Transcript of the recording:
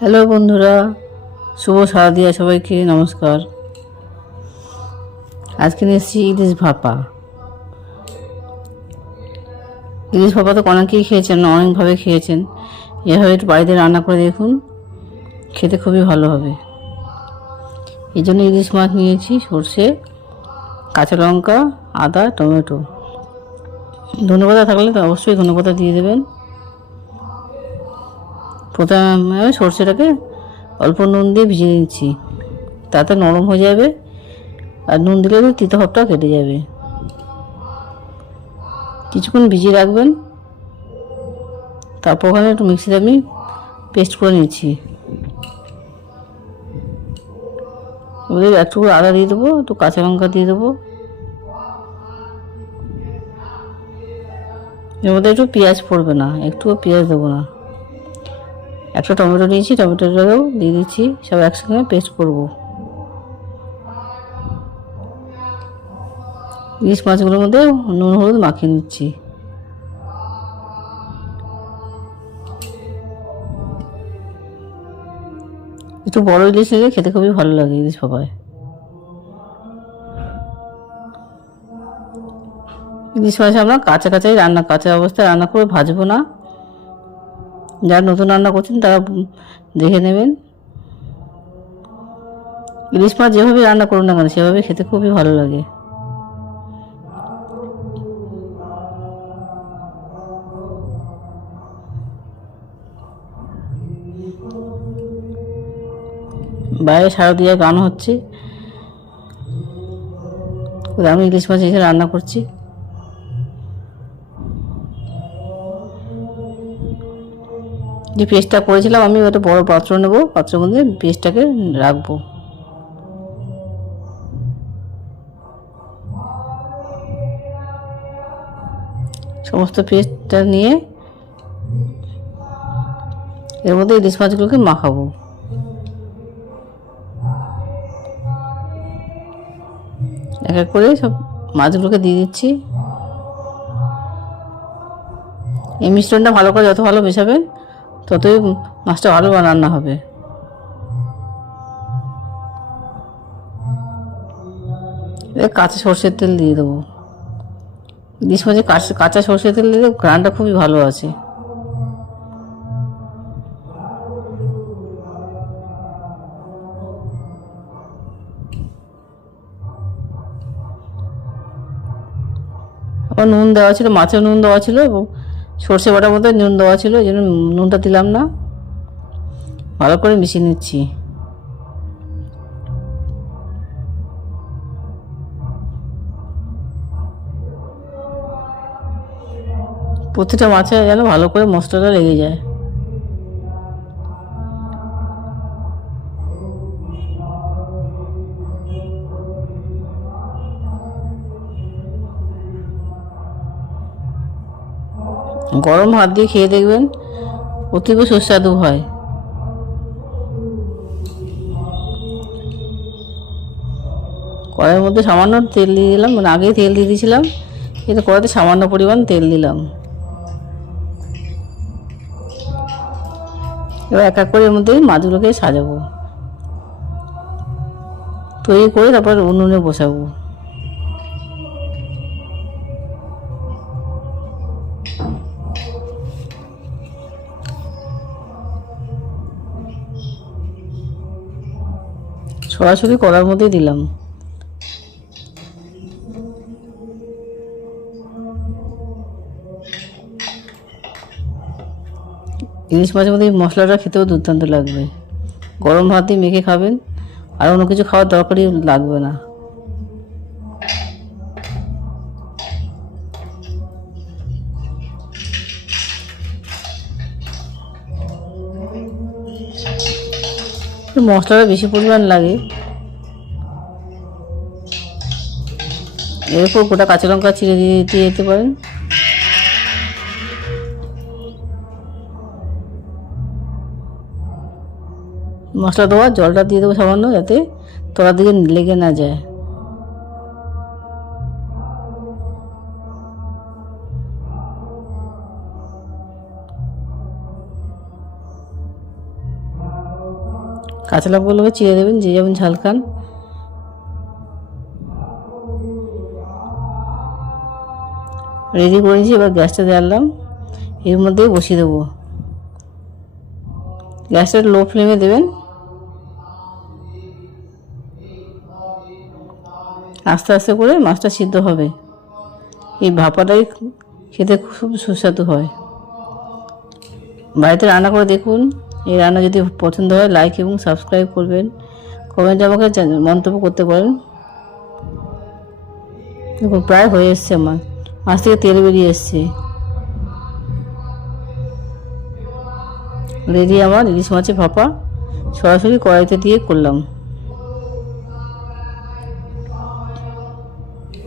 Hello বন্ধুরা, শুভ শারদিয়া, সবাইকে নমস্কার। আজকে নিয়ে এসেছি ইলিশ ভাপা। ইলিশ ভাপা তো অনেকেই খেয়েছেন, অনেকভাবে খেয়েছেন। এভাবে একটু বাড়িতে রান্না করে দেখুন, খেতে খুবই ভালো হবে। এই জন্য ইলিশ মাছ নিয়েছি, সর্ষে, কাঁচা লঙ্কা, আদা, টমেটো। ধনেপাতা থাকলে তো অবশ্যই ধনেপাতা দিয়ে দেবেন। প্রথমে সর্ষেটাকে অল্প নুন দিয়ে ভিজিয়ে নিচ্ছি, তাতে নরম হয়ে যাবে, আর নুন দিলে তো তিতো ভাবটা কেটে যাবে। কিছুক্ষণ ভিজিয়ে রাখবেন, তারপর ওখানে একটু মিক্সিতে আমি পেস্ট করে নিচ্ছি। ওদের একটু আদা দিয়ে দেবো, একটু কাঁচা লঙ্কা দিয়ে দেবো, এর মধ্যে একটু পেঁয়াজ পড়বে না, একটুও পেঁয়াজ দেবো না। একটা টমেটো নিয়েছি, টমেটোটাও দিয়ে দিচ্ছি, সব একসঙ্গে পেস্ট করবো। ইলিশ মাছগুলোর মধ্যে নুন হলুদ মাখিয়ে নিচ্ছি। একটু বড় ইলিশ নিলে খেতে খুবই ভালো লাগে ইলিশ ভাপায়। ইলিশ মাছ আমরা কাঁচা অবস্থায় রান্না করে ভাজবো না। যারা নতুন রান্না করছেন তারা দেখে নেবেন। ইলিশ মাছ যেভাবে রান্না করুন না কেন, সেভাবে খেতে খুবই ভালো লাগে। বাইরে শারদীয়া গান হচ্ছে, আমি ইলিশ মাছ এসে রান্না করছি। যে পেস্টটা করেছিলাম আমি, ওটা বড় পাত্র নেব, পাত্রের মধ্যে পেস্টটাকে রাখবো। সমস্ত পেস্টটা নিয়ে এর মধ্যে ইলিশ মাছগুলোকে মাখাবো। এক এক করে সব মাছগুলোকে দিয়ে দিচ্ছি। এই মিশ্রণটা ভালো করে যত ভালো মেশাবেন, ততই মাছটা ভালো রান্না হবে। কাঁচা সর্ষের তেল দিয়ে দেবো। ইলিশ মাছে কাঁচা সর্ষের তেল দিলে ঘ্রাণটা খুবই ভালো আছে। আবার নুন দেওয়া ছিল, মাছেও নুন দেওয়া ছিল এবং সর্ষে বাটার মধ্যে নুন দেওয়া ছিল, এই জন্য নুনটা দিলাম না। ভালো করে মিশিয়ে নিচ্ছি। প্রতিটা মাছে যেন ভালো করে মশলাটা লেগে যায়। গরম ভাত দিয়ে খেয়ে দেখবেন, অতীব সুস্বাদু হয়। কড়াইয়ের মধ্যে সামান্য তেল দিয়ে দিলাম, মানে আগেই তেল দিয়ে দিয়েছিলাম, কিন্তু কড়াইতে সামান্য পরিমাণ তেল দিলাম। এবার এক এক করে এর মধ্যে মাছগুলোকে সাজাবো, তৈরি করে তারপর উনুনে বসাবো। সরাসরি কড়ার মধ্যেই দিলাম। ইলিশ মাছের মধ্যে মশলাটা খেতেও দুর্দান্ত লাগবে। গরম ভাত দিয়ে মেখে খাবেন, আর অন্য কিছু খাওয়ার দরকারই লাগবে না। মশলাটা বেশি পরিমাণ লাগে। এরপর গোটা কাঁচা লঙ্কা চিড়ে দিয়ে যেতে পারেন। মশলা দেওয়া জলটা দিয়ে দেবো সামান্য, যাতে তলার দিকে লেগে না যায়। কাঁচা লঙ্কাগুলোকে চিড়ে দেবেন, যে যেমন ঝাল খান। রেডি করে নিয়েছি, এবার গ্যাসটা জ্বাললাম, এর মধ্যে বসিয়ে দেবো। গ্যাসটা লো ফ্লেমে দেবেন, আস্তে আস্তে করে মাছটা সিদ্ধ হবে। এই ভাপাটাই খেতে খুব সুস্বাদু হয়। বাড়িতে রান্না করে দেখুন। এই রান্না যদি পছন্দ হয় লাইক এবং সাবস্ক্রাইব করবেন, কমেন্টে আমাকে মন্তব্য করতে পারেন। দেখুন প্রায় হয়ে এসছে, আমার মাছ থেকে তেল বেরিয়ে এসছে। রেডি আমার ইলিশ মাছের ভাপা, সরাসরি কড়াইতে দিয়ে করলাম।